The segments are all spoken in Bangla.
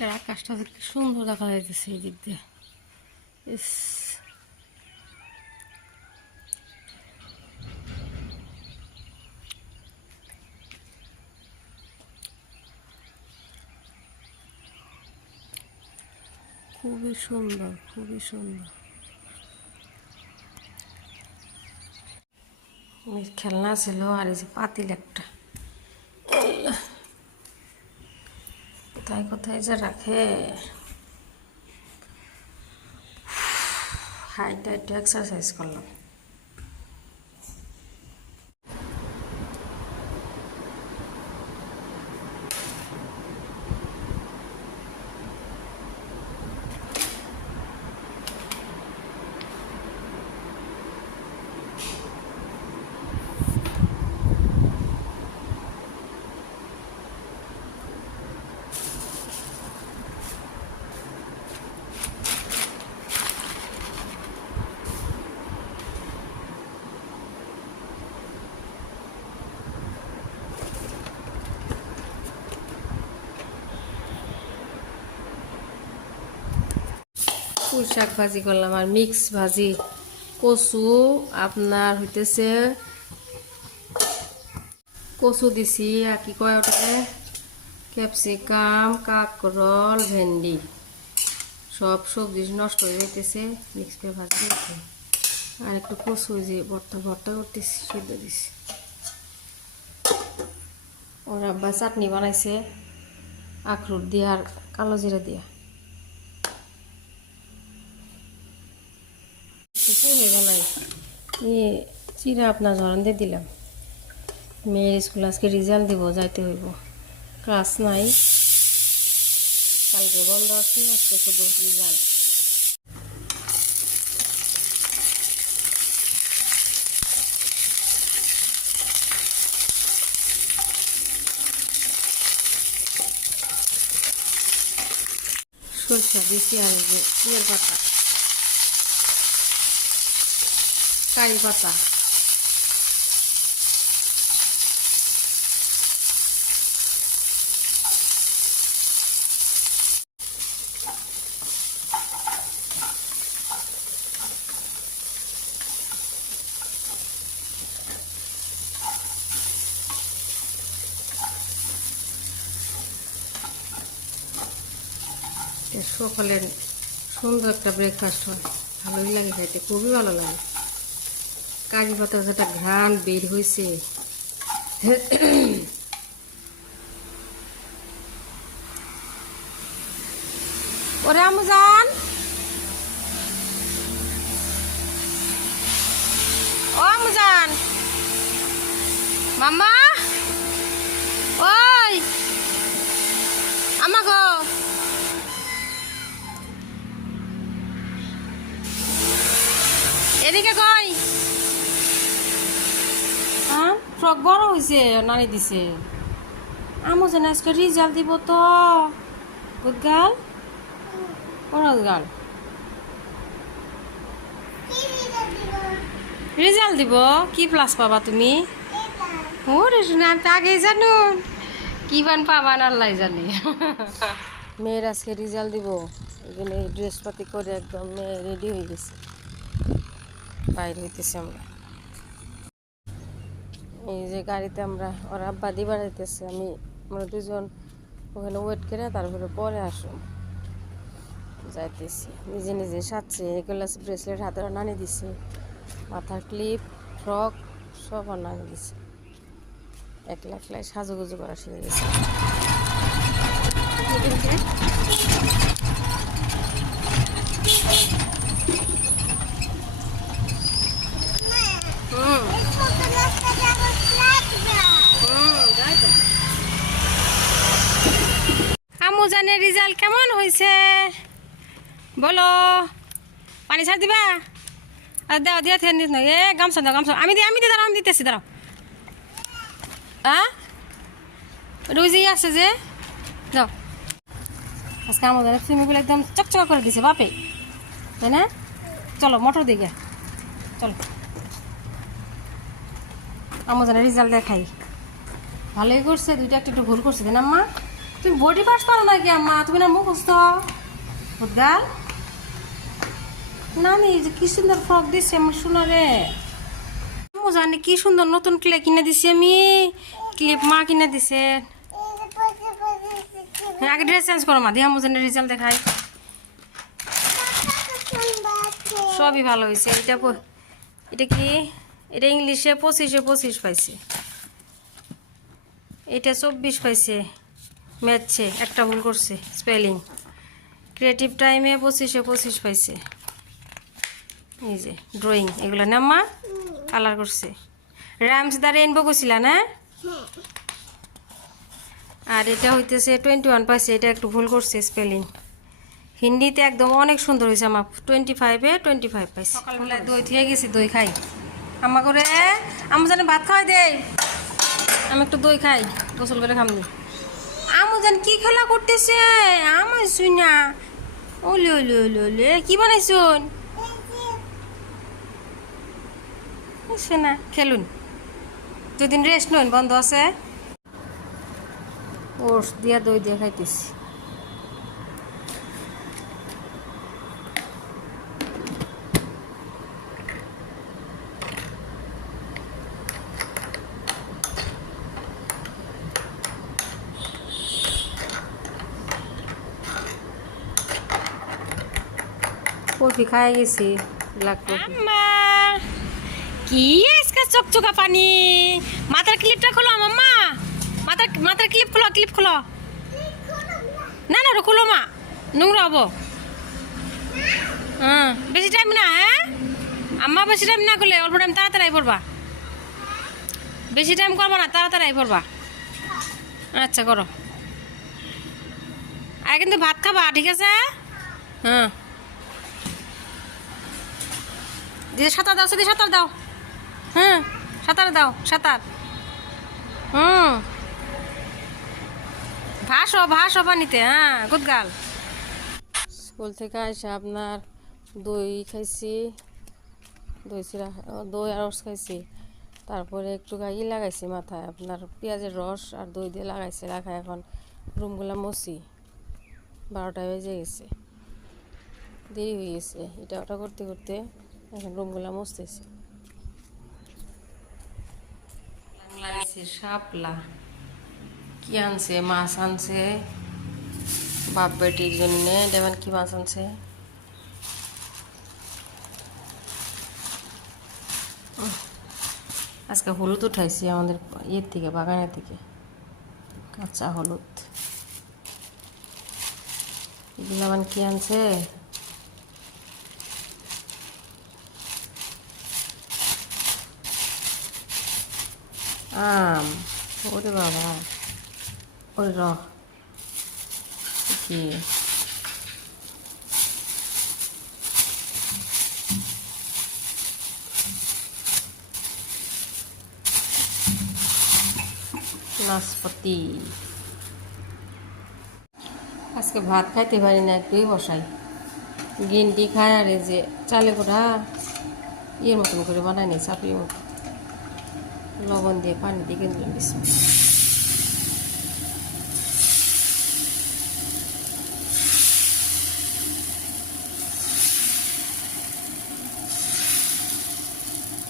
আজকের আকাশটা কি সুন্দর দেখা যাইতেছে এই দিক দিয়ে। ইস, খুবই সুন্দর, খুবই সুন্দর। খেলনা ছিল আর এই যে পাতিল একটা, কোথায় কোথায় যে রাখে। হাইটটা একটু এক্সারসাইজ করলাম। পুঁই শাক ভাজি করলাম আর মিক্স ভাজি, কচু আপনার হইতেছে কচু দিছি আর কি কয় ওটাকে, ক্যাপসিকাম, কাঁকরোল, ভেন্ডি, সব সবজি নষ্ট হয়ে যাইতেছে, মিক্স করে ভাজি দিয়েছি। আর একটু কচু যে ভর্তা ভর্তা করতেছি, সিদ্ধ দিছি। ওর আব্বা চাটনি বানাইছে আখরোট দিয়ে আর কালো জিরা দিয়ে। চিরা আপনার ঝরান দিয়ে দিলাম। মেয়ের স্কুল আজকে রেজাল্ট দিব, যাইতে হইব, ক্লাস নাই, কালকে বন্ধ আছে, আজকে শুধু রেজাল্ট। সরষা দিচ্ছি আর ইয়ের পাতা, কারি পাতা, সকালের সুন্দর একটা ব্রেকফাস্ট হয়, ভালোই লাগে খেতে, খুবই ভালো লাগে। কারি পাতা যেটা ঘ্রাণ বের হয়েছে, ওরে আমুজান, ও আমুজান, মাম্মা, ওই আমাগো এদিকে কই। হ্যাঁ, ফ্রক বড় হয়েছে, নানি দিছে। আমুজান আজকে রেজাল্ট দিব তো, গুদগাল গাল রেজাল্ট দিব, কি প্লাস পাবা তুমি? ওরে শুনে আমি তো আগেই জানো কি বান পাবা না, আল্লাহ জানি। মেয়ের আজকে রেজাল্ট দিব, এখানে ড্রেস পাতি করে একদম মেয়ে রেডি হয়ে গেছে, বাইরে হইতেছে। আমরা এই যে গাড়িতে আমরা ওর আব্বা দিবার যাইতেছে, আমরা দুজন ওখানে ওয়েট করে তারপরে পরে আসুন যাইতেছি। নিজে নিজে সাজছে, এগুলো ব্রেসলেট হাতে নানি দিছে, মাথার ক্লিপ, ফ্রক সব নানি দিছে। একলা একলাই সাজুগুজু করা শিখে গেছে। আমুজানের রেজাল্ট কেমন হয়েছে বলো? পানি ছাড় দিবা? আর দেওয়া দিয়া থেন দিস না, এ গামছা দাও, গামছা আমি দাঁড়াও, আমি দিতেছি, দাঁড়াও। রুজি আছে যে যাও। আজকে আমাদের সুইমিংপুল একদম চকচকা করে দিছে বাপে, তাই না? চলো মোটর দিকে চলো, আমাদের রেজাল্ট দেখাই। ভালোই করছে, দুইটা একটু ভুল করছে, তাই না আম্মা? তুমি বডি পার্টস পারো নাকি আম্মা? তুমি না মুখস্থ গাল না নি যে কি সুন্দর ফ্রক দিচ্ছে আমার শোনা রে। জানি কি সুন্দর নতুন ক্লিপ কিনে দিছি আমি, ক্লিপ মা কিনে দিছে। হ্যাঁ আগে ড্রেস চেঞ্জ করো মা, দিয়ে আমার রেজাল্ট দেখাই। সবই ভালো হয়েছে। এটা কি, এটা ইংলিশে 25-25 পাইছে, এটা 24 পাইছে ম্যাথে, একটা ভুল করছে স্পেলিং। ক্রিয়েটিভ টাইমে 25-25 পাইছে। এই যে ড্রয়িং এগুলো না মা কালার করছে। রামস দা রেইনবো করছিল না? আর এটা হইতেছে 21 পাইছে, এটা একটু ভুল করছে স্পেলিং। হিন্দিতে একদম অনেক সুন্দর হয়েছে আমার, 25-এ 25 পাইছে। সকালবেলায় দই থেকে গেছি, দই খাই আম্মা করে। আমি জানি ভাত খাওয়াই দেই, আমি একটু দই খাই, গোসল করে খামনি। আমু জান কি খেলা করতেছে আমার শুই না। ওলে ওলে ওলে ওলে কি বানাইছুন না? খেলুন, 2 দিন রেস্ট নন, বন্ধ আছে। ওটস দিয়া দই দিয়ে খাইতেছি। কফি খাই গেছি, ব্ল্যাক কফি। কি আজকে চকচকা পানি। মাথার ক্লিপটা খোলো মাম্মা, মাথার ক্লিপ খোলো, ক্লিপ খোলো। না না ওটা খোলো মা, নোংরা হবো। হ্যাঁ বেশি টাইম না, হ্যাঁ আম্মা বেশি টাইম না করলে, অল্প টাইম তাড়াতাড়ি পড়বা। বেশি টাইম করবো না, তাড়াতাড়ি পড়বা। আচ্ছা করো, আর কিন্তু ভাত খাবা ঠিক আছে? হ্যাঁ দিদি সাঁতার দাও, সেদিকে সাঁতার দাও। হ্যাঁ সাঁতার দাও, সাঁতার। ভাসো পানিতে। হ্যাঁ গুড গার্ল। স্কুল থেকে আসে আপনার দই খাইছি, দই আর রস খাইছি। তারপরে একটু গাই লাগাইছি মাথায়, আপনার পেঁয়াজের রস আর দই দিয়ে লাগাইছি। রাখা এখন রুমগুলো মুছি, 12টা বেজে গেছে, দেরি হয়ে গেছে। এটা ওটা করতে করতে এখন রুমগুলো মুছতেছি। শাপলা কি আনছে, মাছ আনছে বাপ বেটির জন্যে। যেমন কি মাছ আনছে, আজকে হলুদ উঠাইছি আমাদের ইয়ের থেকে, বাগানের থেকে, কাঁচা হলুদ। এগুলো আমার কি আনছে, আম। ওরে বাবা, ওরে কি নাশপাতি। আজকে ভাত খাইতে পারি না, একটুই বসাই। গ্রিন টি খায়, আর এই যে চালে কোঠা ইয়ের মতন করে বানাই নি, চাপড়ির মতো, লবণ দিয়ে পানি দিয়ে কিনে দিচ্ছি।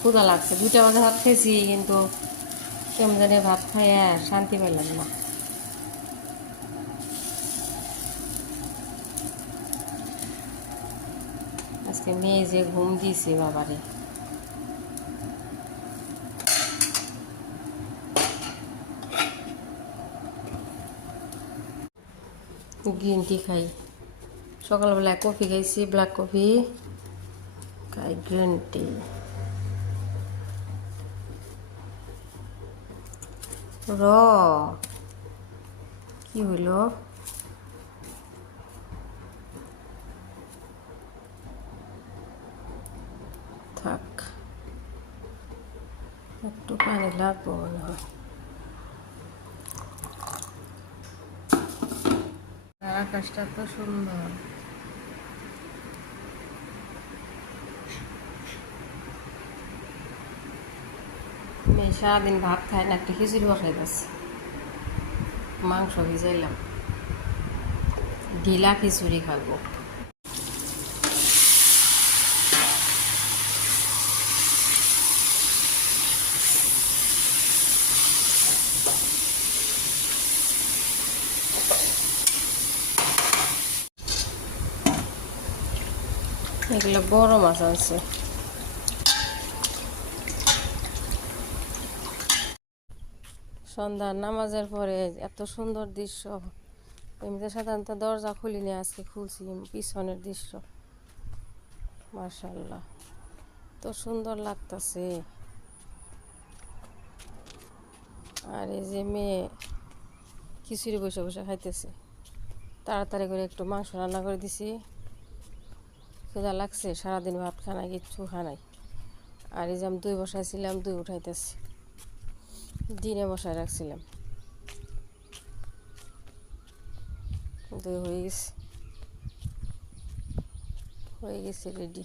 ক্ষুধা লাগছে, 2টা বাজে ভাত খেয়েছি, কিন্তু কেমন জানি ভাত খাইয়ে শান্তি পাইলাম না। আজকে মেয়ে যে ঘুম দিয়েছে বাবারে। গ্রিন টি খাই, সকালবেলায় কফি খাইছি, ব্ল্যাক কফি খাই, গ্রিন টি। কি হইল, থাক, একটু পানি লাগবো মনে হয়। আকাশটা তো সুন্দর। মেয়ে সারাদিন ভাত খায় না, একটা খিচুড়ি বসাই দিচ্ছে, মাংস ভিজাইলাম। ঢিলা খিচুড়ি খাবো। এগুলো বড় মাছ আছে। সন্ধ্যার নামাজের পরে এত সুন্দর দৃশ্য, এমনিতে সাধারণত দরজা খুলিনি, আজকে খুলছি। পিছনের দৃশ্য মাশাআল্লাহ তো সুন্দর লাগতেছে। আর এই যে মেয়ে খিচুড়ি বসে বসে খাইতেছে। তাড়াতাড়ি করে একটু মাংস রান্না করে দিছি, ক্ষুধা লাগছে, সারাদিন ভাত খানাই কিচ্ছু খানাই। আর এই যে আমি দই বসাইছিলাম, দই উঠাইতেছি, দিনে বসায় রাখছিলাম, দই হয়ে গেছে রেডি।